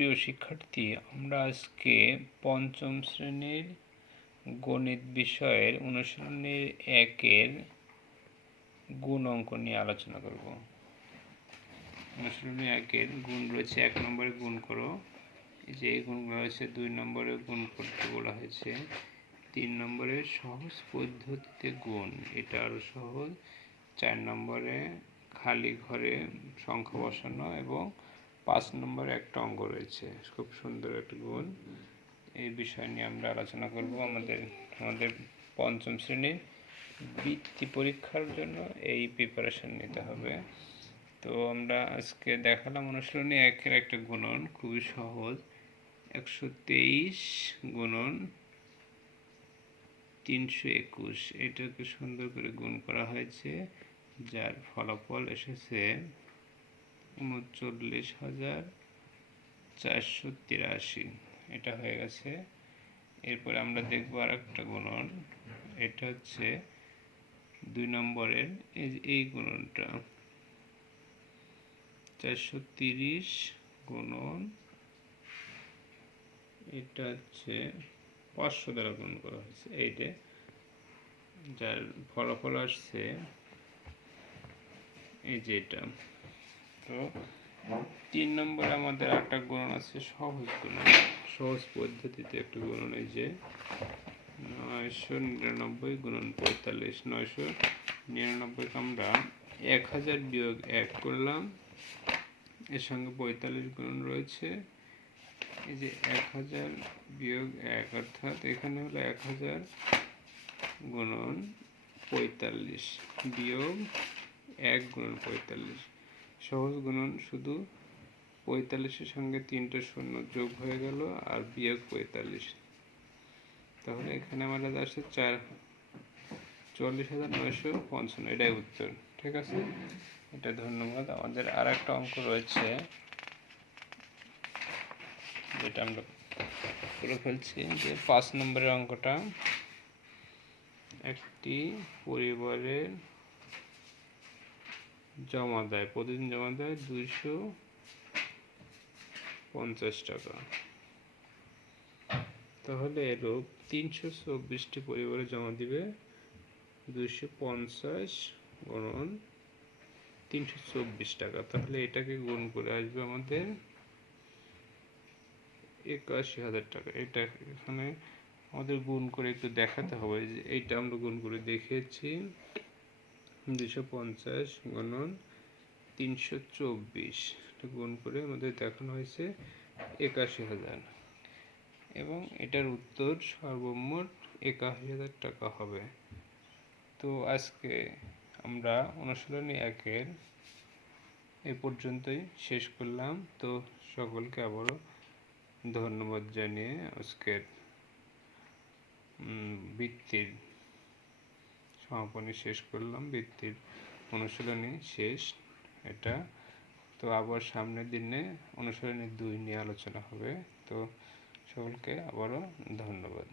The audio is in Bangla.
প্রিয় শিক্ষার্থী, আমরা আজকে পঞ্চম শ্রেণীর গণিত বিষয়ের অনুশীলনী 1-এর গুণ অঙ্ক নিয়ে আলোচনা করব। অনুশীলনী 1-এর গুণ রয়েছে 1 নম্বরে গুণ করো, যে এই গুণগুলো রয়েছে 2 নম্বরে গুণ করতে বলা হয়েছে, 3 নম্বরে সহজ পদ্ধতিতে গুণ, এটা আরও সহজ, 4 নম্বরে খালি ঘরে সংখ্যা বসানো এবং 5 নম্বরে একটা অঙ্ক রয়েছে, খুব সুন্দর একটা গুণ। এই বিষয় নিয়ে আমরা আলোচনা করব। আমাদের পঞ্চম শ্রেণীর বৃত্তি পরীক্ষার জন্য এই প্রিপারেশন নিতে হবে। তো আমরা আজকে দেখালাম অনুশীলনী 1-এর একটা গুণন, খুবই সহজ, 123 গুণন 321, এটাকে সুন্দর করে গুণ করা হয়েছে, যার ফলাফল এসেছে 39,483। এটা হয়ে গেছে। এরপরে আমরা দেখব আর একটা গুণন, এটা হচ্ছে 2 নম্বরের এই গুণনটা, 430 গুণন, এটা হচ্ছে 500 দ্বারা গুণ করা হয়েছে, এইটা, যার ফলাফল আসছে এই যে এটা। তো 3 নম্বরে আমাদের একটা গুণন আছে, সহজ গুণন, সহজ পদ্ধতিতে একটা গুণন, এই যে 999 গুণন 45, 999কে আমরা 1000 বিয়োগ 1 করলাম, এর সঙ্গে 45 গুণন রয়েছে, এই যে 1000 বিয়োগ 1, অর্থাৎ এখানে হলো 1000 গুণন 45 বিয়োগ 1 গুণন 45। সহজ গুণন শুধু 45-এর সঙ্গে 3টা শূন্য যোগ হয়ে গেল আর বিয়োগ 45, তাহলে এখানে আমাদের আসছে 44,955, এটাই উত্তর। ঠিক আছে, এটা ধন্যবাদ। আমাদের আর একটা অঙ্ক রয়েছে, যেটা আমরা করে ফেলছি, যে 5 নম্বরের অঙ্কটা, একটি পরিবারের জমা দেয়, প্রতিদিন জমা দেয় 250 টাকা, তাহলে এরূপ 324টি পরিবারে জমা দিবে 250 গুণন 324 টাকা, তাহলে এটাকে গুণ করে আসবে আমাদের 81,000 টাকা। এটা এখানে আমাদের গুণ করে একটু দেখাতে হবে, যে এইটা আমরা গুণ করে দেখিয়েছি, 250 গুণন 324, গুণ করে আমাদের দেখানো হয়েছে 81,000, এবং এটার উত্তর সর্বমোট 81,000 টাকা হবে। তো আজকে আমরা অনুশীলনী 1-এর এ পর্যন্তই শেষ করলাম। তো সকলকে আবারও ধন্যবাদ জানিয়ে আজকের বৃত্তির সমাপনী শেষ করলাম, বৃত্তির অনুশীলনী শেষ এটা। তো আবার সামনের দিনে অনুশীলনী 2 নিয়ে আলোচনা হবে। তো সকলকে আবারও ধন্যবাদ।